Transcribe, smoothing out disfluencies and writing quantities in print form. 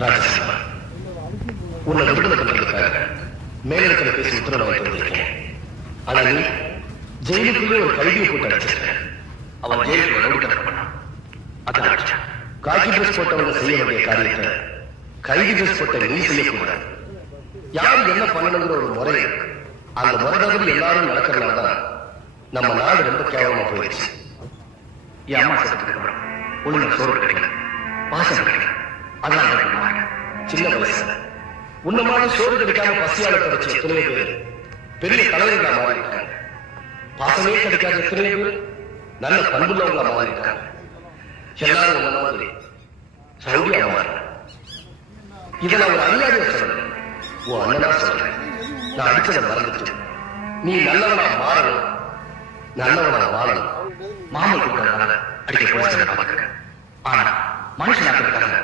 ராஜசிம்மா, உன்னை விடுதலை பண்றதுக்காக மேலிடத்துல பேசி உத்தரவு வாங்கி வந்திருக்கேன். ஆனா நீ ஜெயிலுக்குள்ளே ஒரு கைதியை போட்டு அடிச்சிருக்க. அவன் ஜெயிலுக்கு ரவுடித்தனம் பண்ணான், அதான் அடிச்சான். காக்கி ட்ரெஸ் போட்டவங்க செய்ய வேண்டிய காரியத்தை கைதி ட்ரெஸ் போட்ட நீ செய்யக்கூடாது. யாரு என்ன பண்ணணுங்கிற ஒரு முறை இருக்கு. அந்த முறைதபடி எல்லாரும் நடக்கிறதுனாலதான் நம்ம நாடு ரொம்ப கேவலமா போயிடுச்சு. என் அம்மா செத்துக்கு அப்புறம் ஒழுங்கு சோறு கிடைக்கல, பாசம் கிடைக்கல. அதனால சின்ன வயசுல உன்ன மாதிரி சோறு கிடைக்காம பசியால கிடைச்ச எத்தனையோ பேர் பெரிய தலைவர்களா மாறி இருக்காங்க. பாசமே கிடைக்காத எத்தனையோ பேர் நல்ல பண்புள்ளவங்களா மாறி இருக்காங்க. எல்லாரும் உன்ன மாதிரி சௌரியா மாறி. இதை நான் ஒரு அறியாதைய சொல்றேன், உன் அண்ணனா சொல்றேன். நான் அடிச்சதை மறந்துட்டு நீ நல்லவனா மாறணும், நல்லவனா வாழணும். மாமல் கொடுக்கறதுனால அடிக்க போய் பார்க்க. ஆனா மனுஷனாக்கிறதுக்காக